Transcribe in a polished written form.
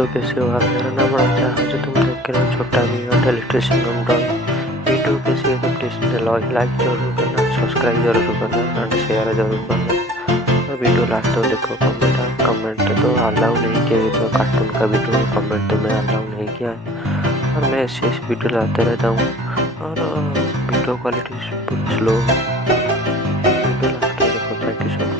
दोस्तों, कैसे हो आप? मेरा नाम राजा है। जो तुम देख के छोटा भी और सिंघम ड्राइंग वीडियो कैसी है तो प्लीज़ लाइक जरूर करना, सब्सक्राइब जरूर करना और शेयर जरूर करना। और वीडियो लास्ट तक देखो। कमेंट तो अलाउ नहीं किया, ये तो कार्टून का वीडियो, कमेंट तो मैं अलाउ नहीं किया है। और मैं ऐसे वीडियो लाते रहता हूँ और वीडियो क्वालिटी पूरी स्लो। वीडियो लास्ट तक देखो। Thank you so much.